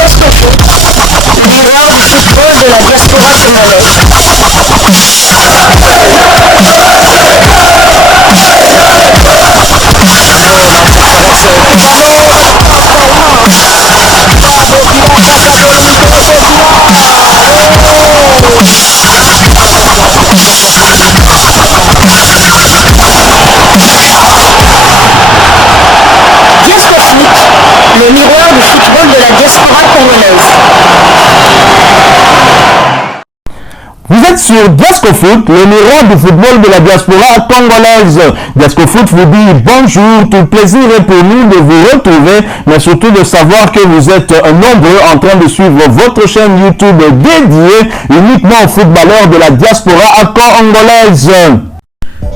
Diascofoot, miroir du football de la diaspora congolaise. Le miroir du football de la diaspora congolaise. Vous êtes sur Diascofoot, le miroir du football de la diaspora congolaise. Diascofoot vous dit bonjour, tout plaisir est pour nous de vous retrouver, mais surtout de savoir que vous êtes nombreux en train de suivre votre chaîne YouTube dédiée uniquement aux footballeurs de la diaspora congolaise.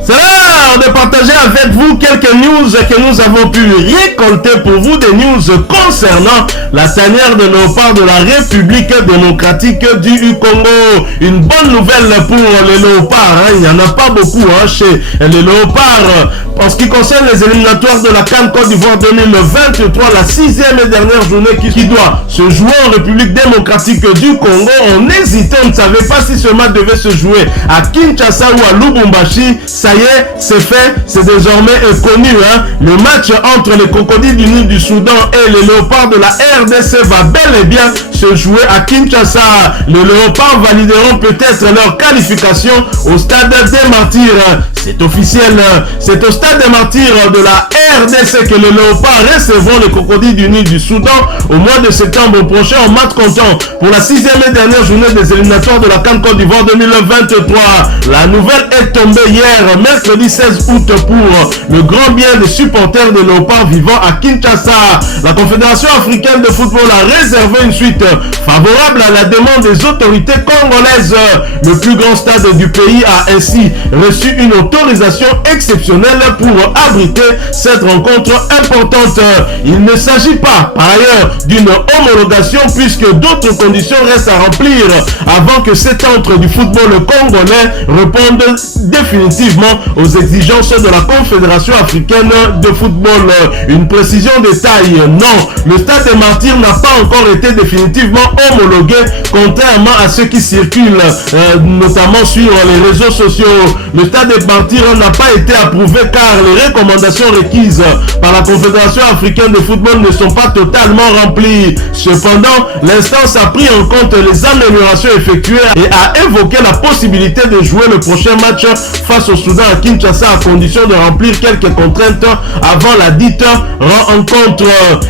C'est l'heure de partager avec vous quelques news que nous avons pu récolter pour vous, des news concernant la tanière de léopard de la République démocratique du Congo. Une bonne nouvelle pour les léopards, il n'y en a pas beaucoup chez les léopards. En ce qui concerne les éliminatoires de la CAN Côte d'Ivoire 2023, la 6e et dernière journée qui doit se jouer en République démocratique du Congo, on hésitait, on ne savait pas si ce match devait se jouer à Kinshasa ou à Lubumbashi. Ça y est, c'est fait, c'est désormais connu. Le match entre les crocodiles du Nil du Soudan et les léopards de la RDC va bel et bien se jouer à Kinshasa. Les léopards valideront peut-être leur qualification au stade des Martyrs. C'est officiel, c'est au stade des Martyrs de la RDC que les léopards recevront les crocodiles du Nil du Soudan au mois de septembre prochain en match comptant pour la 6e et dernière journée des éliminatoires de la CAN Côte d'Ivoire 2023. La nouvelle est tombée hier, mercredi 16 août, pour le grand bien des supporters des léopards vivant à Kinshasa. La Confédération africaine de football a réservé une suite favorable à la demande des autorités congolaises. Le plus grand stade du pays a ainsi reçu une autorisation exceptionnelle pour abriter cette rencontre importante. Il ne s'agit pas, par ailleurs, d'une homologation puisque d'autres conditions restent à remplir avant que cet entre du football congolais réponde définitivement aux exigences de la Confédération africaine de football. Une précision de taille, non, le stade des Martyrs n'a pas encore été définitivement homologué, contrairement à ce qui circule notamment sur les réseaux sociaux. Le stade des Martyrs n'a pas été approuvé car les recommandations requises par la Confédération africaine de football ne sont pas totalement remplies. Cependant, l'instance a pris en compte les améliorations effectuées et a évoqué la possibilité de jouer le prochain match face au Soudan à Kinshasa à condition de remplir quelques contraintes avant la dite rencontre.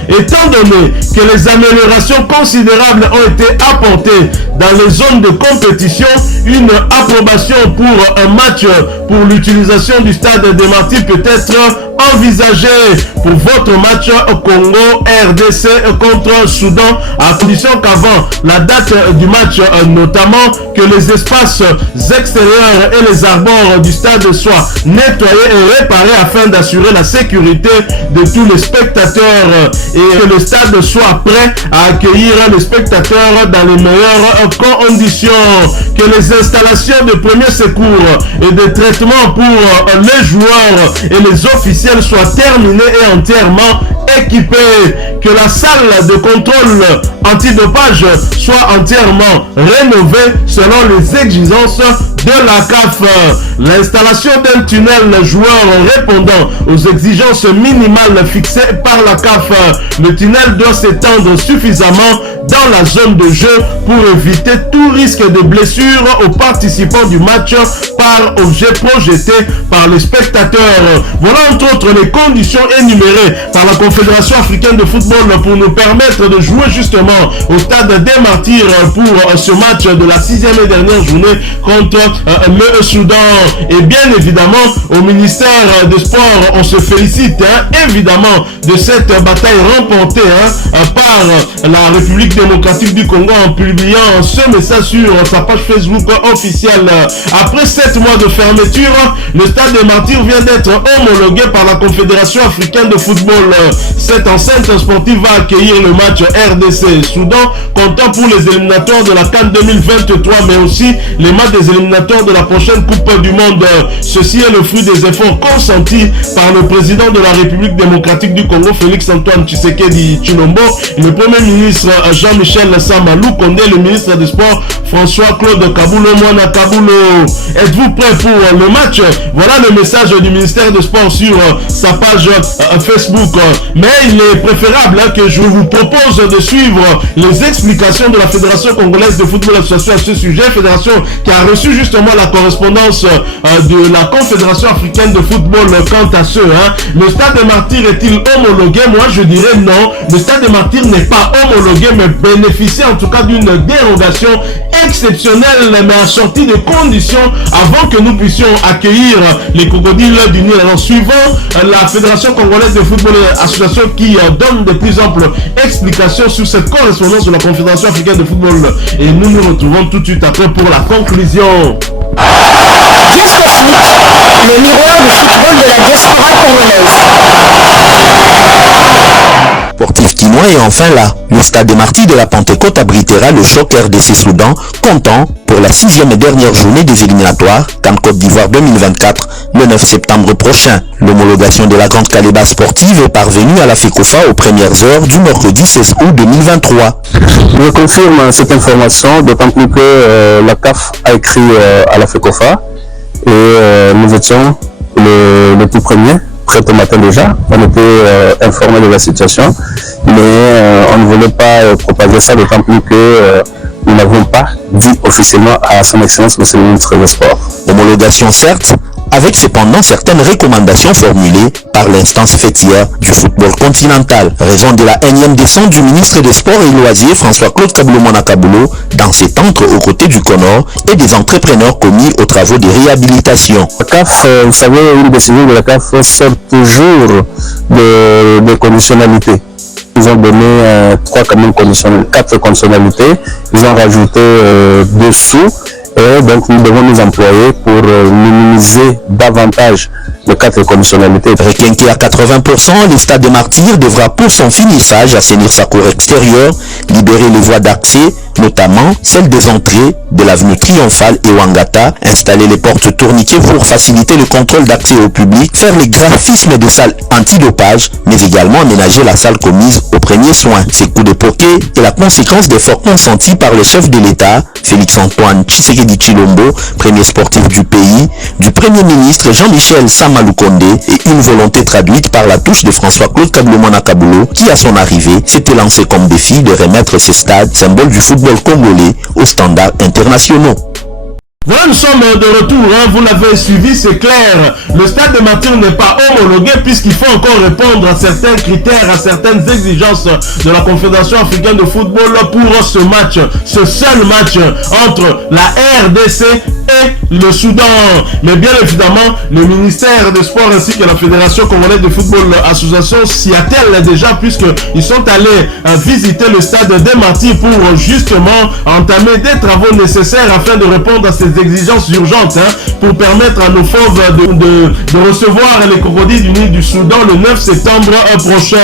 Étant donné que les améliorations considérables ont été apportées dans les zones de compétition, une approbation pour un match pour l'utilisation du stade des Martyrs peut être envisagée pour votre match au Congo RDC contre Soudan, à condition qu'avant la date du match, notamment que les espaces extérieurs et les arbores du stade soient nettoyés et réparés afin d'assurer la sécurité de tous les spectateurs et que le stade soit prêt à accueillir les spectateurs dans les meilleures conditions, que les installations de premier secours et de traitement pour les joueurs et les officiels soient terminées et entièrement équipées, que la salle de contrôle antidopage soit entièrement rénovée selon les exigences de la CAF. L'installation d'un tunnel joueur répondant aux exigences minimales fixées par la CAF. Le tunnel doit s'étendre suffisamment dans la zone de jeu pour éviter tout risque de blessure aux participants du match par objet projeté par les spectateurs. Voilà entre autres les conditions énumérées par la Confédération africaine de football pour nous permettre de jouer justement au stade des Martyrs pour ce match de la 6e et dernière journée contre le Soudan. Et bien évidemment, au ministère des Sports, on se félicite évidemment de cette bataille remportée par la République démocratique du Congo en publiant ce message sur sa page Facebook officielle. Après 7 mois de fermeture, le stade des Martyrs vient d'être homologué par la Confédération africaine de football. Cette enceinte sportive va accueillir le match RDC-Soudan, comptant pour les éliminatoires de la CAN 2023, mais aussi les matchs des éliminatoires de la prochaine Coupe du Monde. Ceci est le fruit des efforts consentis par le président de la République démocratique du Congo, Félix Antoine Tshisekedi Tshilombo. Il le Premier ministre Jean-Michel Sama Lukonde, le ministre des Sports François-Claude Kaboulou Mwana Kaboulou. Êtes-vous prêts pour le match? Voilà le message du ministère des Sports sur sa page Facebook. Mais il est préférable que je vous propose de suivre les explications de la Fédération Congolaise de Football Association à ce sujet, fédération qui a reçu justement la correspondance de la Confédération Africaine de Football quant à ce. Le stade des Martyrs est-il homologué? Moi je dirais non, le stade des Martyrs n'est pas homologué, mais bénéficie en tout cas d'une dérogation exceptionnelle, mais assortie de conditions avant que nous puissions accueillir les crocodiles du Nil. Alors suivant la Fédération Congolaise de Football Association qui donne de plus amples explications sur cette correspondance de la Confédération Africaine de Football, et nous nous retrouvons tout de suite après pour la conclusion. Diasco Foot, le miroir du football de la diaspora congolaise. Sportif quinois est enfin là. Le stade des Martyrs de la Pentecôte abritera le choc RDC Soudan, comptant pour la 6e et dernière journée des éliminatoires CAN Côte d'Ivoire 2024 le 9 septembre prochain. L'homologation de la grande calebasse sportive est parvenue à la FECOFA aux premières heures du mercredi 16 août 2023. Je confirme cette information, d'autant plus que la CAF a écrit à la FECOFA et nous étions le tout premier. Très au matin déjà, on était informé de la situation, mais on ne voulait pas propager ça, d'autant plus que nous n'avons pas dit officiellement à son excellence le ministre des Sports. Homologation certes, avec cependant certaines recommandations formulées par l'instance fêtière du football continental. Raison de la énième descente du ministre des Sports et Loisirs François-Claude Kaboulou Mwana Kaboulou dans cet antre aux côtés du CONOR et des entrepreneurs commis aux travaux de réhabilitation. La CAF, vous savez, une décision de la CAF sort toujours de conditionnalités. Ils ont donné 4 conditionnalités. Ils ont rajouté dessous. Et donc nous devons nous employer pour minimiser davantage les 4 conditionnalités. Requinqué à 80%, le stade des Martyrs devra pour son finissage assainir sa cour extérieure, libérer les voies d'accès, notamment celles des entrées de l'avenue Triomphale et Wangata, installer les portes tourniquets pour faciliter le contrôle d'accès au public, faire les graphismes de salles antidopage, mais également aménager la salle commise aux premiers soins. Ces coups de poquet est la conséquence d'efforts consentis par le chef de l'État, Félix-Antoine Tshisekedi Tshilombo, premier sportif du pays, du Premier ministre Jean-Michel Sama Lukonde et une volonté traduite par la touche de François-Claude Kaboulou Mwana Kaboulou qui, à son arrivée, s'était lancé comme défi de remettre ce stade, symbole du football congolais, aux standards internationaux. Voilà, nous sommes de retour, vous l'avez suivi, c'est clair. Le stade de Martyrs n'est pas homologué puisqu'il faut encore répondre à certains critères, à certaines exigences de la Confédération africaine de football pour ce match, ce seul match entre la RDC et le Soudan. Mais bien évidemment, le ministère des Sports ainsi que la Fédération Congolaise de Football Association s'y attellent déjà puisqu'ils sont allés visiter le stade des Martyrs pour justement entamer des travaux nécessaires afin de répondre à ces exigences urgentes pour permettre à nos fauves de recevoir les crocodiles du Nil du Soudan le 9 septembre prochain.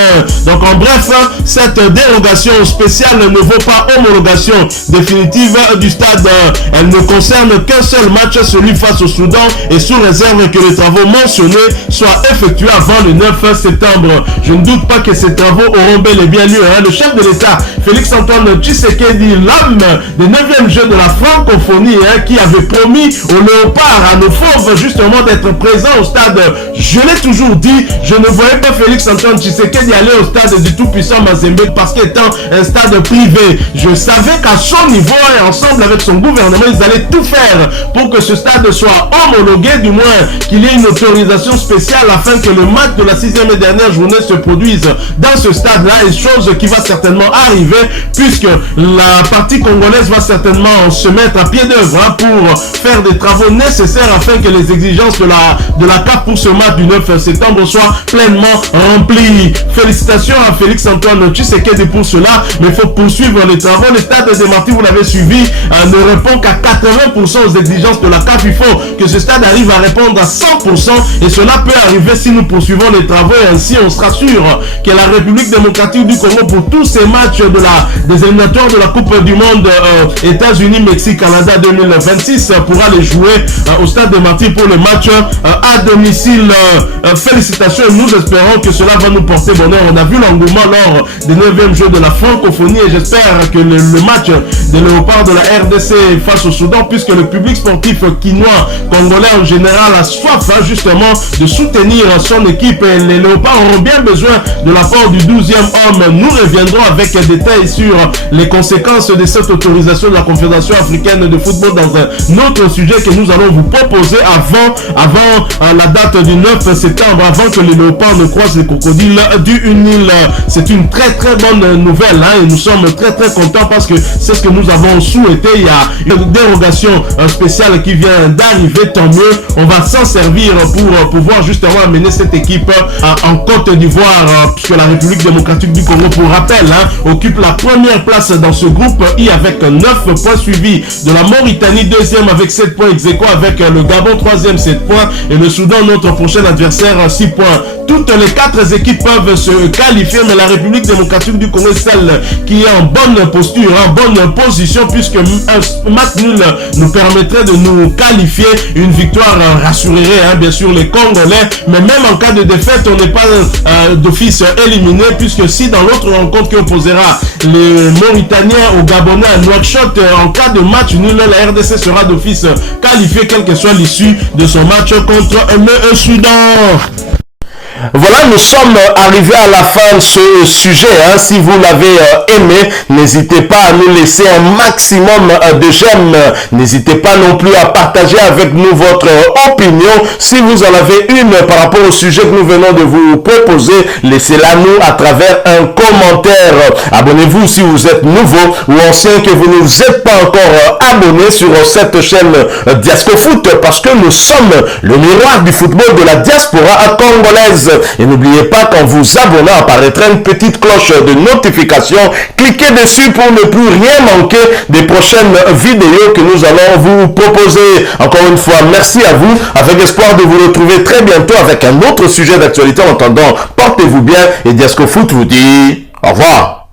Donc en bref, cette dérogation spéciale ne vaut pas homologation définitive du stade. Elle ne concerne qu'un seul match, celui face au Soudan, et sous réserve que les travaux mentionnés soient effectués avant le 9 septembre. Je ne doute pas que ces travaux auront bel et bien lieu. Le chef de l'État, Félix-Antoine Tshisekedi, l'âme des 9e Jeux de la francophonie, qui avait promis aux léopards, à nos fauves, justement d'être présents au stade. Je l'ai toujours dit, je ne voyais pas Félix-Antoine Tshisekedi aller au stade du tout-puissant Mazembe parce qu'étant un stade privé. Je savais qu'à son niveau et ensemble avec son gouvernement, ils allaient tout faire pour que ce stade soit homologué, du moins qu'il y ait une autorisation spéciale afin que le match de la 6e et dernière journée se produise dans ce stade-là, et chose qui va certainement arriver puisque la partie congolaise va certainement se mettre à pied d'œuvre pour faire des travaux nécessaires afin que les exigences de la CAF pour ce match du 9 septembre soient pleinement remplies. Félicitations à Félix-Antoine Tshisekedi pour cela, mais il faut poursuivre les travaux. Le stade des Martyrs, vous l'avez suivi, ne répond qu'à 80% aux exigences de la CAF. Il faut que ce stade arrive à répondre à 100% et cela peut arriver si nous poursuivons les travaux, et ainsi on sera sûr que la République démocratique du Congo, pour tous ces matchs de des éliminatoires de la Coupe du Monde États-Unis, Mexique, Canada 2026 pourra les jouer au stade de Martyrs pour le match à domicile. Félicitations, nous espérons que cela va nous porter bonheur. On a vu l'engouement lors des 9e Jeux de la francophonie et j'espère que le match des Léopards de la RDC face au Soudan, puisque le public sportif quinois, congolais en général a soif justement de soutenir son équipe et les Léopards auront bien besoin de l'apport du 12e homme. Nous reviendrons avec des détails sur les conséquences de cette autorisation de la Confédération africaine de football dans un autre sujet que nous allons vous proposer avant la date du 9 septembre, avant que les Léopards ne croisent les crocodiles du Nil. C'est une très très bonne nouvelle et nous sommes très très contents parce que c'est ce que nous avons souhaité. Il y a une dérogation spéciale qui vient d'arriver, tant mieux. On va s'en servir pour pouvoir justement amener cette équipe en Côte d'Ivoire, puisque la République démocratique du Congo, pour rappel, occupe la première place dans ce groupe I avec 9 points, suivi de la Mauritanie 2e avec 7 points, ex-aequo avec le Gabon 3e 7 points et le Soudan, notre prochain adversaire, 6 points. Toutes les 4 équipes peuvent se qualifier, mais la République démocratique du Congo est celle qui est en bonne posture, en bonne position, puisque un match nul nous permettrait de nous qualifier. Une victoire rassurerait bien sûr les Congolais, mais même en cas de défaite, on n'est pas d'office éliminé, puisque si dans l'autre rencontre qui opposera les Mauritaniens aux Gabonais à Nouakchott, en cas de match nul, la RDC sera d'office qualifiée, quelle que soit l'issue de son match contre le Soudan. Voilà, nous sommes arrivés à la fin de ce sujet. Si vous l'avez aimé, n'hésitez pas à nous laisser un maximum de j'aime. N'hésitez pas non plus à partager avec nous votre opinion. Si vous en avez une par rapport au sujet que nous venons de vous proposer, laissez-la nous à travers un commentaire. Abonnez-vous si vous êtes nouveau ou ancien que vous ne vous êtes pas encore abonné sur cette chaîne Diasco Foot, parce que nous sommes le miroir du football de la diaspora congolaise. Et n'oubliez pas qu'en vous abonnant apparaîtra une petite cloche de notification. Cliquez dessus pour ne plus rien manquer des prochaines vidéos que nous allons vous proposer. Encore une fois, merci à vous, avec espoir de vous retrouver très bientôt avec un autre sujet d'actualité. En attendant, portez-vous bien et Diasco Foot vous dit au revoir.